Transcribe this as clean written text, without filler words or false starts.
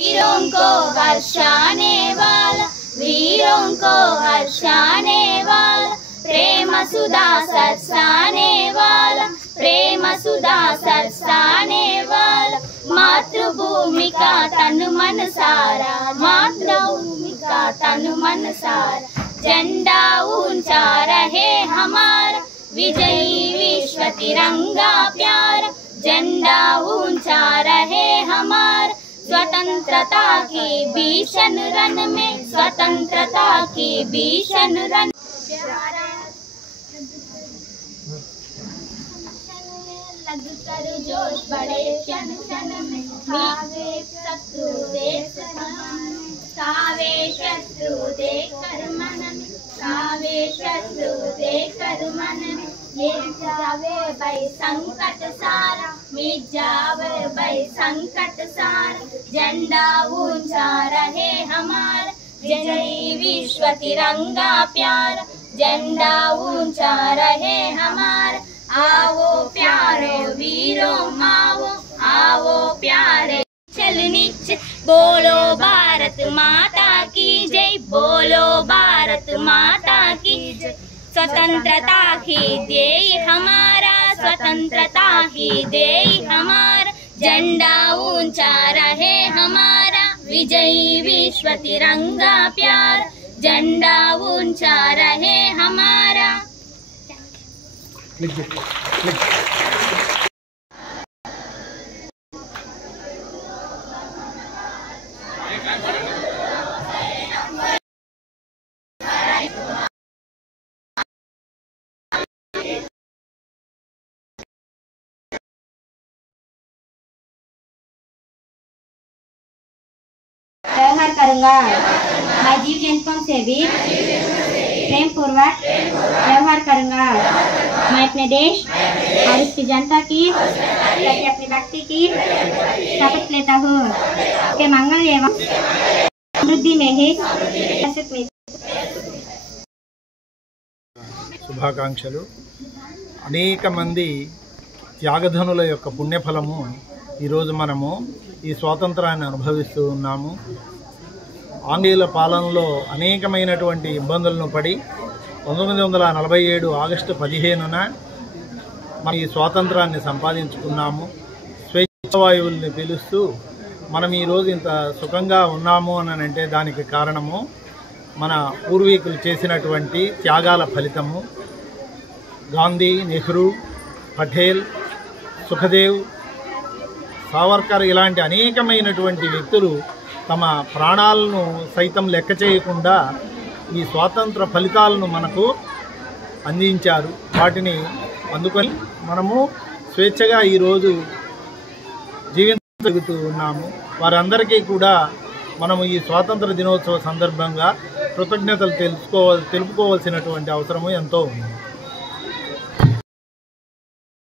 वीरों को हर्षाने वाला, वीरों को हर्षाने वाला, प्रेम सुधा सरसाने वाला, प्रेम सुधा सरसाने वाला, मातृभूमि का तन मन सारा, मातृभूमि का तन मन सारा, झंडा ऊंचा रहे हमारा, विजयी विश्व तिरंगा प्यारा, झंडा ऊंचा रहे हमारा, स्वतंत्रता की भीषण रण में, स्वतंत्रता की भीषण रण लग कर जोश बड़े क्षण क्षण में, सावे शत्रु देख सावे शत्रु देखकर मन में, सावे शत्रु देखकर मन में, ये जावे भाई संकट सारा, मिट जावे भाई संकट सारा, झंडा ऊंचा रहे हमारा, जय विश्व तिरंगा प्यारा, झंडा ऊंचा रहे हमारा, आओ प्यारे वीरों आओ, आओ प्यारे चल नीचे, बोलो भारत माता की जय, बोलो भारत माता की जय, स्वतंत्रता ही ध्येय हमारा, स्वतंत्रता ही ध्येय हमारा, झंडा ऊंचा रहे हमारा, विजयी विश्व तिरंगा प्यार, झंडा ऊंचा रहे हमारा। व्यवहार करूंगा, मैं जीव जंतुओं से भी प्रेम पूर्वक व्यवहार करूंगा, मैं अपने देश और उसकी जनता की प्रति अपनी भक्ति की शपथ लेता हूँ कि मंगल एवं समृद्धि में ही శుభాకాంక్షలు। అనేక మంది త్యాగధనుల యొక్క పుణ్యఫలము ఈరోజు మనము ఈ స్వాతంత్రాన్ని అనుభవిస్తూ ఉన్నాము। ఆంగ్లేయుల పాలనలో అనేకమైనటువంటి ఇబ్బందులను పడి 1947 ఆగస్టు 15న మనం ఈ స్వాతంత్రాన్ని సంపాదించుకున్నాము। స్వేచ్ఛ వాయువుల్ని పీలుస్తూ మనం ఈరోజు ఇంత సుఖంగా ఉన్నాము అని అంటే దానికి కారణము మన పూర్వీకులు చేసినటువంటి త్యాగాల ఫలితము। గాంధీ, నెహ్రూ, పటేల్, సుఖదేవ్, సావర్కర్ ఇలాంటి అనేకమైనటువంటి వ్యక్తులు తమ ప్రాణాలను సైతం లెక్క చేయకుండా ఈ స్వాతంత్ర ఫలితాలను మనకు అందించారు। వాటిని అందుకొని మనము స్వేచ్ఛగా ఈరోజు జీవించగలుగుతూ ఉన్నాము। వారందరికీ కూడా మనము ఈ స్వాతంత్ర దినోత్సవ సందర్భంగా కృతజ్ఞతలు తెలుపుకోవాల్సినటువంటి అవసరము ఎంతో ఉంది।